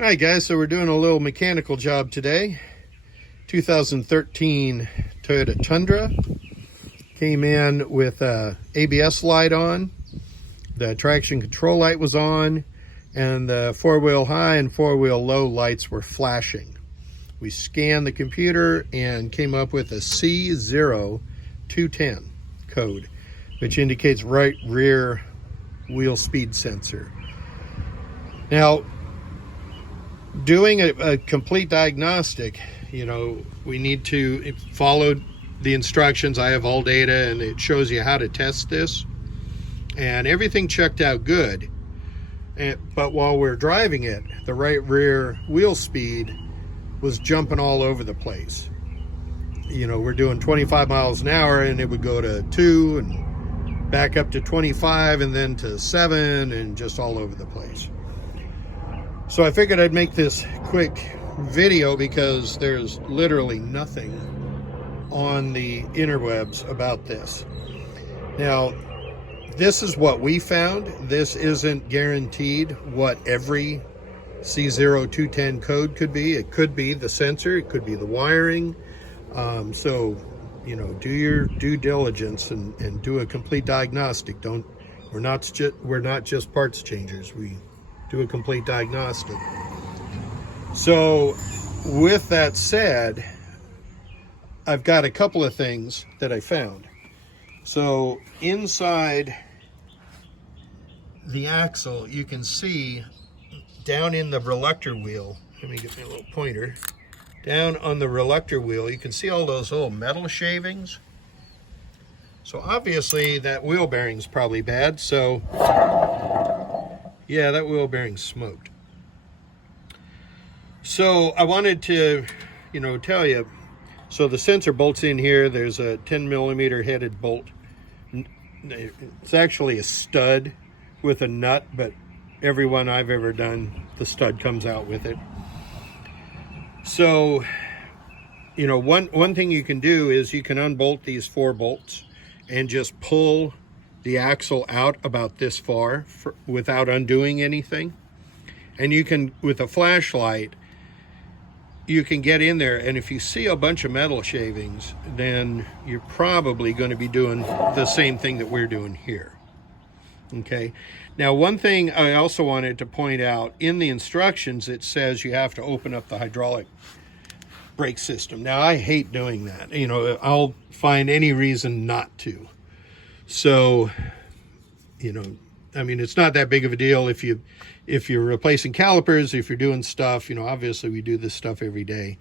All right, guys, so we're doing a little mechanical job today. 2013 Toyota Tundra. Came in with a ABS light on, the traction control light was on, and the four-wheel high and four-wheel low lights were flashing. We scanned the computer and came up with a C0210 code, which indicates right rear wheel speed sensor. Now, doing a complete diagnostic, we need to follow the instructions. I have all data and it shows you how to test this, and everything checked out good. But while we're driving it, the right rear wheel speed was jumping all over the place. We're doing 25 miles an hour and it would go to 2 and back up to 25 and then to 7 and just all over the place. So I figured I'd make this quick video because there's literally nothing on the interwebs about this. Now, this is what we found. This isn't guaranteed what every C0210 code could be. It could be the sensor, it could be the wiring. So, do your due diligence and do a complete diagnostic. We're not just parts changers. We do a complete diagnostic. So with that said, I've got a couple of things that I found. So inside the axle, you can see down in the reluctor wheel, let me get my little pointer, down on the reluctor wheel, you can see all those little metal shavings. So obviously that wheel bearing's probably bad. So yeah, that wheel bearing's smoked. So I wanted to, tell you, so the sensor bolts in here. There's a 10 millimeter headed bolt. It's actually a stud with a nut, but every one I've ever done, the stud comes out with it. So, one thing you can do is you can unbolt these 4 bolts and just pull the axle out about this far without undoing anything. And you can, with a flashlight, you can get in there, and if you see a bunch of metal shavings, then you're probably going to be doing the same thing that we're doing here. Okay. Now, one thing I also wanted to point out, in the instructions, it says you have to open up the hydraulic brake system. Now, I hate doing that. I'll find any reason not to. So, it's not that big of a deal if you're replacing calipers, if you're doing stuff, obviously we do this stuff every day.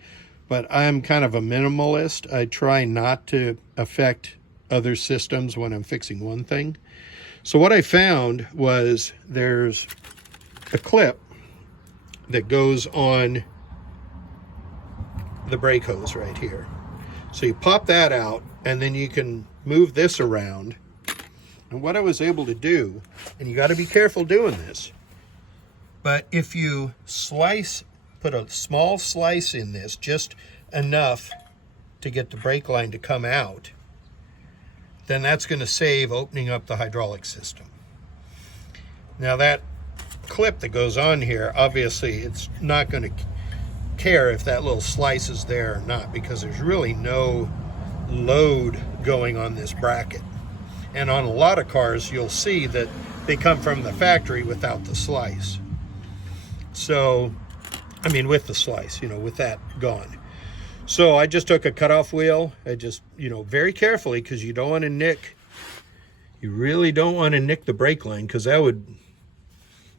But I'm kind of a minimalist. I try not to affect other systems when I'm fixing one thing. So what I found was there's a clip that goes on the brake hose right here. So you pop that out, and then you can move this around. And what I was able to do, and you got to be careful doing this, but if you put a small slice in this, just enough to get the brake line to come out, then that's going to save opening up the hydraulic system. Now that clip that goes on here, obviously it's not going to care if that little slice is there or not, because there's really no load going on this bracket. And on a lot of cars, you'll see that they come from the factory without the slice. So, with the slice, with that gone. So I just took a cutoff wheel. I just, very carefully, because you really don't want to nick the brake line, because that would,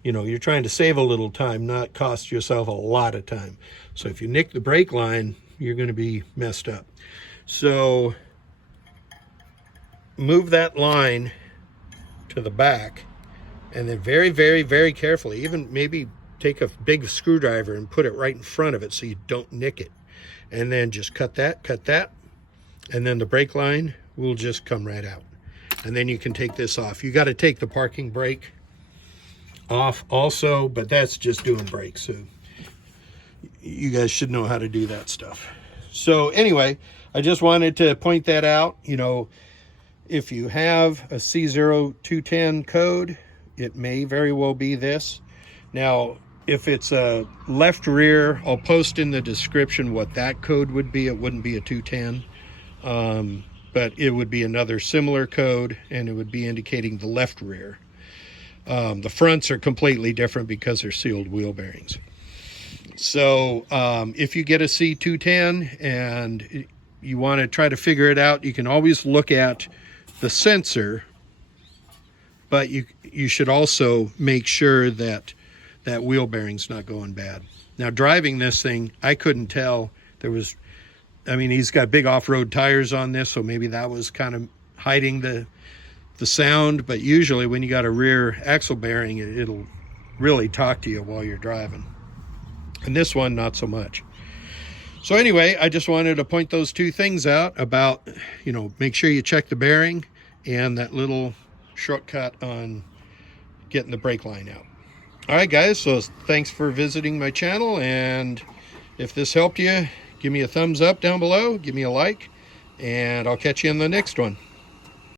you're trying to save a little time, not cost yourself a lot of time. So if you nick the brake line, you're going to be messed up. So move that line to the back, and then very, very, very carefully, even maybe take a big screwdriver and put it right in front of it so you don't nick it. And then just cut that, and then the brake line will just come right out. And then you can take this off. You got to take the parking brake off also, but that's just doing brakes. So you guys should know how to do that stuff. So anyway, I just wanted to point that out. If you have a C0210 code, it may very well be this. Now, If it's a left rear, I'll post in the description what that code would be. It wouldn't be a 210, but it would be another similar code, and it would be indicating the left rear. The fronts are completely different because they're sealed wheel bearings. So if you get a C210 and you want to try to figure it out, you can always look at the sensor, but you should also make sure that that wheel bearing's not going bad. Now, driving this thing, I couldn't tell. I mean, he's got big off-road tires on this, so maybe that was kind of hiding the sound, but usually when you got a rear axle bearing, it'll really talk to you while you're driving. And this one, not so much. So anyway, I just wanted to point those two things out about, make sure you check the bearing and that little shortcut on getting the brake line out. All right, guys, so thanks for visiting my channel, and if this helped you, give me a thumbs up down below, give me a like, and I'll catch you in the next one.